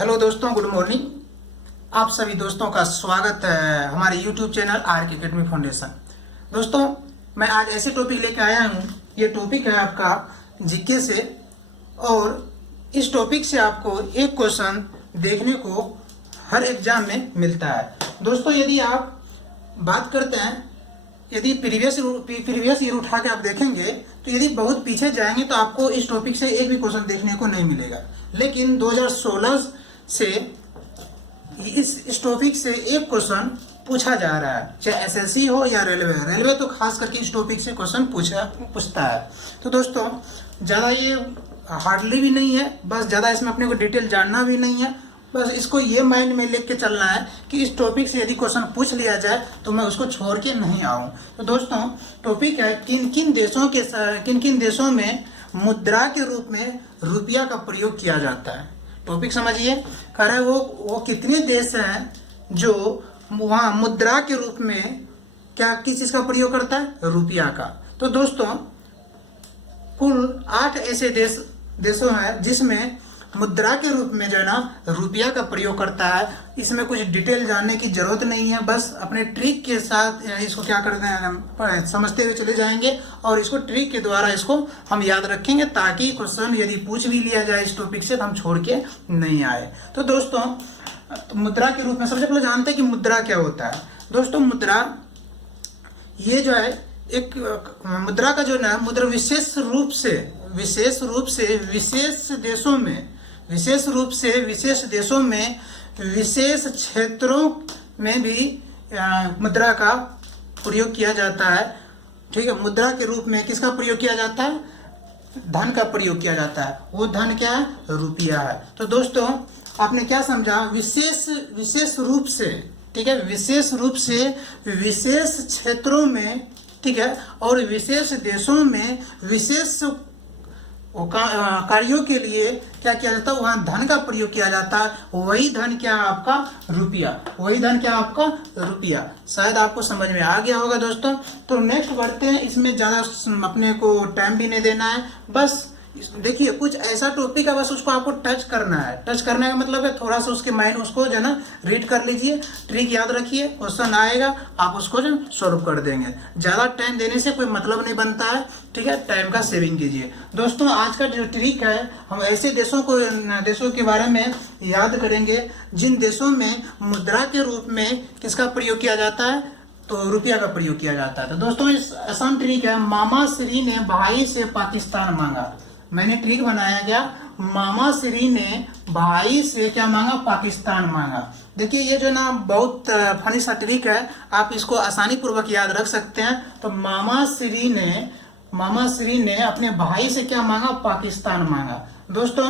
Hello दोस्तों, good morning. आप सभी दोस्तों का स्वागत है हमारे YouTube channel R K. Academy foundation. दोस्तों, मैं आज ऐसे टॉपिक लेकर आया हूँ। ये टॉपिक है आपका जीके से, और इस टॉपिक से आपको एक क्वेश्चन देखने को हर एग्जाम में मिलता है। दोस्तों, यदि आप बात करते हैं, यदि प्रीवियस ईयर उठा के आप देखेंगे तो यदि बहुत पीछे जाएंगे तो आपको इस टॉपिक से एक भी क्वेश्चन देखने को नहीं मिलेगा। लेकिन 2016 से इस टॉपिक से एक क्वेश्चन पूछा जा रहा है, चाहे एसएससी हो या रेलवे तो खास करके इस टॉपिक से क्वेश्चन पूछता है। तो दोस्तों, ज़्यादा ये हार्डली भी नहीं है, बस ज़्यादा इसमें अपने को डिटेल जानना भी नहीं है। बस इसको ये माइंड में लेके चलना है कि इस टॉपिक से यदि क्वेश्चन पूछ लिया जाए तो मैं उसको छोड़ के नहीं आऊँ। तो दोस्तों, टॉपिक है किन किन देशों में मुद्रा के रूप में रुपया का प्रयोग किया जाता है। टॉपिक समझिए, कह रहे वो कितने देश हैं जो वहाँ मुद्रा के रूप में किस चीज़ का प्रयोग करता है, रुपया का। तो दोस्तों, कुल 8 ऐसे देशों हैं जिसमें मुद्रा के रूप में जो है ना रुपया का प्रयोग करता है। इसमें कुछ डिटेल जानने की जरूरत नहीं है, बस अपने ट्रिक के साथ इसको क्या करते हैं समझते हुए चले जाएंगे, और इसको ट्रिक के द्वारा इसको हम याद रखेंगे, ताकि क्वेश्चन यदि पूछ भी लिया जाए इस टॉपिक से तो हम छोड़ के नहीं आए। तो दोस्तों, मुद्रा के रूप में सबसे पहले जानते हैं कि मुद्रा क्या होता है। दोस्तों, मुद्रा ये जो है एक मुद्रा का जो ना मुद्रा विशेष रूप से विशेष देशों में विशेष क्षेत्रों में भी मुद्रा का प्रयोग किया जाता है। ठीक है, मुद्रा के रूप में किसका प्रयोग किया जाता है, धन का प्रयोग किया जाता है। वो धन क्या है, रुपया है। तो दोस्तों, आपने क्या समझा, विशेष रूप से, ठीक है, विशेष रूप से विशेष क्षेत्रों में, ठीक है, और विशेष देशों में विशेष कार्यों के लिए क्या किया जाता है, वहां धन का प्रयोग किया जाता है। वही धन क्या है, आपका रुपया। वही धन क्या है, आपका रुपया। शायद आपको समझ में आ गया होगा दोस्तों। तो नेक्स्ट बढ़ते हैं, इसमें ज़्यादा अपने को टाइम भी नहीं देना है। बस देखिए, कुछ ऐसा टॉपिक है, बस उसको आपको टच करना है। टच करने का मतलब है थोड़ा सा उसके माइंड उसको जो है ना रीड कर लीजिए, ट्रिक याद रखिए, क्वेश्चन आएगा आप उसको जो सॉल्व कर देंगे। ज़्यादा टाइम देने से कोई मतलब नहीं बनता है, ठीक है, टाइम का सेविंग कीजिए। दोस्तों, आज का जो ट्रिक है, हम ऐसे देशों के बारे में याद करेंगे जिन देशों में मुद्रा के रूप में किसका प्रयोग किया जाता है, तो रुपया का प्रयोग किया जाता है। तो दोस्तों, इस आसान ट्रिक है, मामा श्री ने भाई से पाकिस्तान मांगा। मैंने ट्रिक बनाया गया, मामा श्री ने भाई से क्या मांगा, पाकिस्तान मांगा। देखिए, ये जो ना बहुत फनी सा ट्रिक है, आप इसको आसानी पूर्वक याद रख सकते हैं। तो मामा श्री ने अपने भाई से क्या मांगा, पाकिस्तान मांगा। दोस्तों,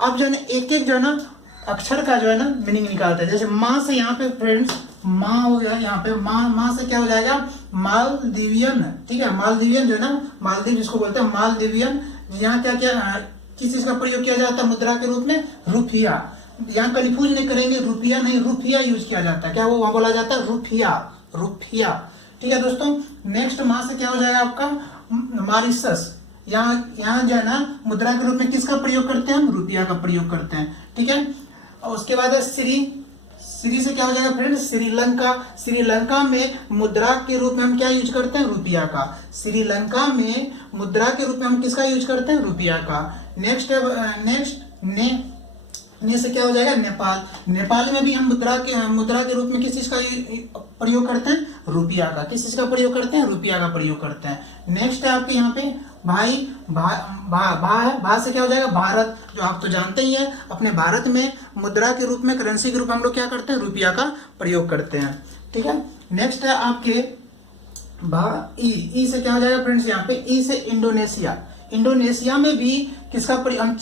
अब जो है एक एक जो है ना अक्षर का जो है ना मीनिंग निकालते हैं। जैसे माँ से यहाँ पे फ्रेंड्स माँ हो गया, यहाँ पे माँ से क्या हो जाएगा, मालदीवियन। ठीक है, मालदीवियन जो है ना, मालदीव जिसको बोलते हैं मालदीवियन। यहाँ क्या किस चीज का प्रयोग किया जाता है मुद्रा के रूप में, रुपया। यहाँ कंफ्यूज नहीं करेंगे, रुपया नहीं, रुपया यूज किया जाता है। क्या वो वहां बोला जाता है, रुपया। ठीक है दोस्तों, नेक्स्ट माँ से क्या हो जाएगा आपका, मॉरिशस। यहाँ जो है ना मुद्रा के रूप में किसका प्रयोग करते हैं, हम रुपया का प्रयोग करते हैं। ठीक है, और उसके बाद है श्री से क्या हो जाएगा फ्रेंड्स, श्रीलंका में मुद्रा के रूप में हम क्या यूज करते हैं, रुपया का। श्रीलंका में मुद्रा के रूप में हम किसका यूज करते हैं, रुपया का। नेक्स्ट ने से क्या हो जाएगा, नेपाल में भी हम मुद्रा के रूप में किस चीज का प्रयोग करते हैं, रुपया का। किस चीज का प्रयोग करते हैं, रुपया का प्रयोग करते हैं। नेक्स्ट है आपके यहाँ पे भाई, भा से क्या हो जाएगा, भारत। जो आप तो जानते ही हैं, अपने भारत में मुद्रा के रूप में, करेंसी के रूप में हम लोग क्या करते हैं, रुपया का प्रयोग करते हैं। ठीक है, नेक्स्ट है आपके ई से क्या हो जाएगा फ्रेंड्स, यहाँ पे ई से इंडोनेशिया में भी किसका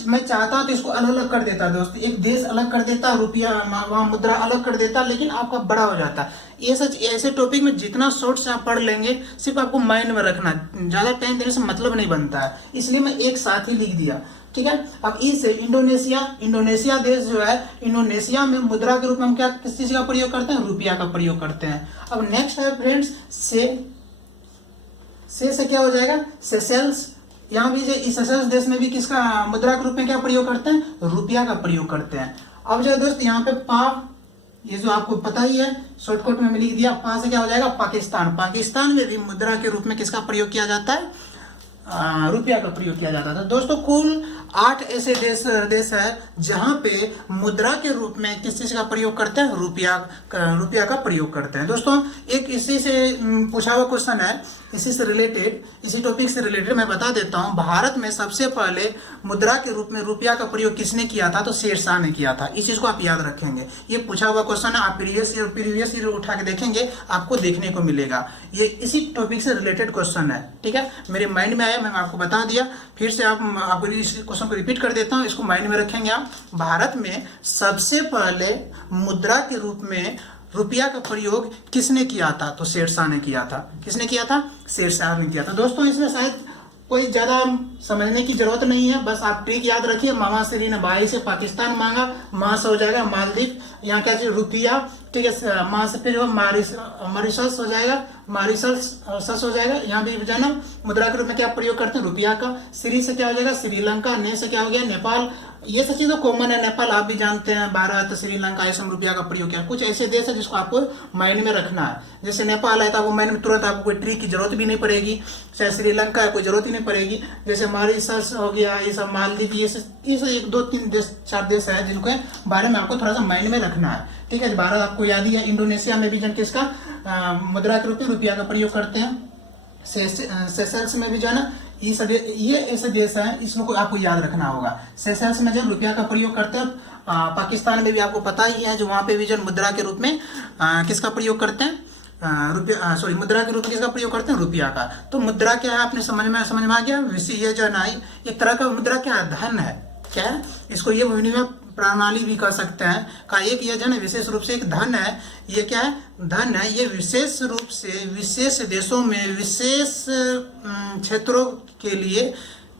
मैं चाहता तो इसको अलग अलग कर देता दोस्त, एक देश अलग कर देता, रुपया वहां मुद्रा अलग कर देता, लेकिन आपका बड़ा हो जाता। ये सच ऐसे टॉपिक में जितना शॉर्ट से आप पढ़ लेंगे, सिर्फ आपको माइंड में रखना, ज्यादा टाइम देने से मतलब नहीं बनता है, इसलिए मैं एक साथ ही लिख दिया। ठीक है, अब ई से इंडोनेशिया देश जो है, इंडोनेशिया में मुद्रा के रूप में हम क्या किस चीज का प्रयोग करते हैं, रुपया का प्रयोग करते हैं। अब नेक्स्ट है फ्रेंड्स से क्या हो जाएगा, सेशेल्स। यहाँ भी जो सेशल्स देश में भी किसका मुद्रा के रूप में क्या प्रयोग करते हैं, रुपया का प्रयोग करते हैं। अब जो दोस्त यहाँ पे पा, ये जो आपको पता ही है, शॉर्टकट में लिख दिया, पा से क्या हो जाएगा पाकिस्तान। पाकिस्तान में भी मुद्रा के रूप में किसका प्रयोग किया जाता है, रुपया का प्रयोग किया जाता था। दोस्तों कुल 8 ऐसे देश है जहां पे मुद्रा के रूप में किस चीज का प्रयोग करते हैं, रुपया का प्रयोग करते हैं। दोस्तों एक इसी से पूछा हुआ क्वेश्चन है, इसी से रिलेटेड, इसी टॉपिक से रिलेटेड मैं बता देता हूं। भारत में सबसे पहले मुद्रा के रूप में रुपया का प्रयोग किसने किया था, तो शेरशाह ने किया था। इस चीज को आप याद रखेंगे, ये पूछा हुआ क्वेश्चन है, आप प्रीवियस ईयर उठा के देखेंगे, आपको देखने को मिलेगा। ये इसी टॉपिक से रिलेटेड क्वेश्चन है, ठीक है। मेरे माइंड में आया, मैंने आपको बता दिया, फिर से आपको इस क्वेश्चन को रिपीट कर देता हूँ, इसको माइंड में रखेंगे आप। भारत में सबसे पहले मुद्रा के रूप में रुपया का प्रयोग किसने किया था, तो शेरशाह ने किया था। किसने किया था, शेरशाह ने किया था। दोस्तों इसमें शायद कोई ज्यादा समझने की जरूरत नहीं है, बस आप ट्रिक याद रखिए। मामा श्री ने भाई से पाकिस्तान मांगा, माँ से हो जाएगा मालदीव, यहाँ क्या चीज रुपया, ठीक है। माँ से फिर मॉरिशस हो जाएगा, मॉरिशस हो जाएगा। यहाँ भी जाना मुद्रा के रूप में क्या प्रयोग करते हैं, रुपया का। श्री से क्या हो जाएगा श्रीलंका, ने से क्या हो गया नेपाल। ये सब चीजें कॉमन है, नेपाल आप भी जानते हैं, भारत, श्रीलंका, ऐसे रुपया का प्रयोग किया। कुछ ऐसे देश है जिसको आपको माइंड में रखना है। जैसे नेपाल है तो आपको माइंड में तुरंत आपको कोई ट्रिक की जरूरत भी नहीं पड़ेगी, चाहे श्रीलंका है कोई जरूरत ही नहीं पड़ेगी। जैसे मॉरिशस हो गया, ये सब मालदीव, ये सब 1 2 3 देश 4 देश है जिनके बारे में आपको थोड़ा सा माइंड में रखना है, ठीक है। भारत आपको याद ही है। इंडोनेशिया में भी जन किसका मुद्रा के रूप में रुपया का प्रयोग करते हैं। सेशल्स में भी जाना, ये ऐसे देश हैं, इसको आपको याद रखना होगा। सेशल्स में जब रुपया का प्रयोग करते हैं। पाकिस्तान में भी आपको पता ही है, जो वहां पे भी जो मुद्रा के रूप में किसका प्रयोग करते हैं, मुद्रा के रूप में किसका प्रयोग करते हैं, रुपया का। तो मुद्रा क्या है आपने समझ में आ गया। ये जो है ना, एक तरह का मुद्रा क्या है, धन है, क्या है, इसको ये विनिमय प्रणाली भी कह सकते हैं। का एक ये जो है विशेष रूप से एक धन है, ये क्या है, धन है। ये विशेष रूप से विशेष देशों में विशेष क्षेत्रों के लिए,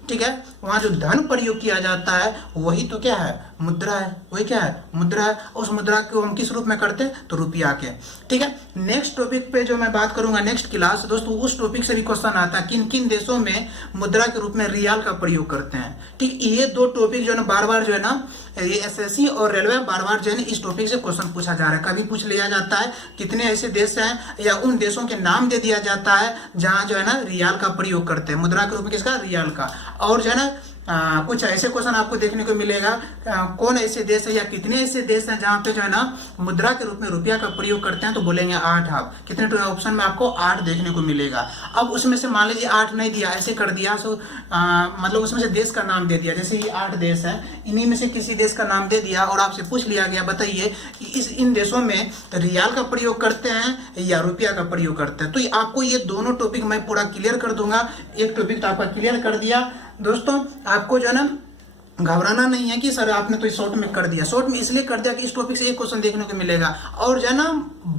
ठीक है, वहां जो धन प्रयोग किया जाता है वही तो क्या है, मुद्रा है। वही क्या है, मुद्रा है। उस मुद्रा को हम किस रूप में करते हैं, तो रुपया के, ठीक है। नेक्स्ट टॉपिक पे जो मैं बात करूंगा नेक्स्ट क्लास, दोस्तों उस टॉपिक से भी क्वेश्चन आता है, किन किन देशों में मुद्रा के रूप में रियाल का प्रयोग करते हैं, ठीक। ये 2 टॉपिक जो है ना बार बार जो है ना, ये एसएससी और रेलवे बार बार जो है ना इस टॉपिक से क्वेश्चन पूछा जा रहा है। कभी पूछ लिया जाता है कितने ऐसे देश हैं, या उन देशों के नाम दे दिया जाता है जहां जो है ना रियाल का प्रयोग करते हैं, मुद्रा के रूप में किसका, रियाल का। और जो है ना कुछ ऐसे क्वेश्चन आपको देखने को मिलेगा, कौन ऐसे देश है या कितने ऐसे देश हैं जहां पे जो है ना मुद्रा के रूप में रुपया का प्रयोग करते हैं, तो बोलेंगे 8। आप कितने ऑप्शन में आपको 8 देखने को मिलेगा। अब उसमें से मान लीजिए 8 नहीं दिया, ऐसे कर दिया, सो मतलब उसमें से देश का नाम दे दिया। जैसे ये 8 देश है, इन्हीं में से किसी देश का नाम दे दिया और आपसे पूछ लिया गया बताइए कि इन देशों में रियाल का प्रयोग करते हैं या रुपया का प्रयोग करते हैं। तो आपको ये दोनों टॉपिक मैं पूरा क्लियर कर दूंगा। एक टॉपिक तो आपका क्लियर कर दिया। दोस्तों आपको जो है ना घबराना नहीं है कि सर आपने तो शॉर्ट में कर दिया। शॉर्ट में इसलिए कर दिया कि इस टॉपिक से एक क्वेश्चन देखने को मिलेगा, और जो है ना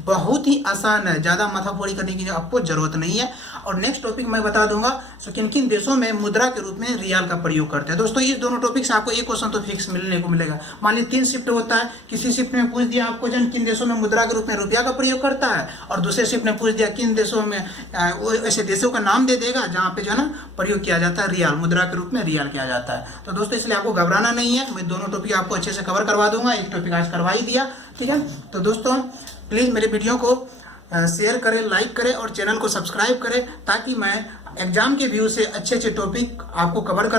बहुत ही आसान है, ज्यादा माथाफोड़ी करने की आपको जरूरत नहीं है। और नेक्स्ट टॉपिक मैं बता दूंगा किन किन देशों में मुद्रा के रूप में रियाल का प्रयोग करते हैं। दोस्तों इस दोनों टॉपिक से आपको एक क्वेश्चन तो फिक्स मिलने को मिलेगा। मान लीजिए 3 शिफ्ट होता है, किसी शिफ्ट में पूछ दिया आपको जन किन देशों में मुद्रा के रूप में रुपया का प्रयोग करता है, और दूसरे शिफ्ट में पूछ दिया किन देशों में, ऐसे देशों का नाम दे देगा जहां पे जो है ना प्रयोग किया जाता है रियाल, मुद्रा के रूप में रियाल किया जाता है। तो दोस्तों इसलिए आपको घबराना नहीं है, मैं दोनों टॉपिक आपको अच्छे से कवर करवा दूंगा। एक टॉपिक आज करवा ही दिया, ठीक है। तो दोस्तों प्लीज मेरे वीडियो को शेयर करें, लाइक करें और चैनल को सब्सक्राइब करें, ताकि मैं एग्जाम के व्यू से अच्छे अच्छे टॉपिक आपको कवर कर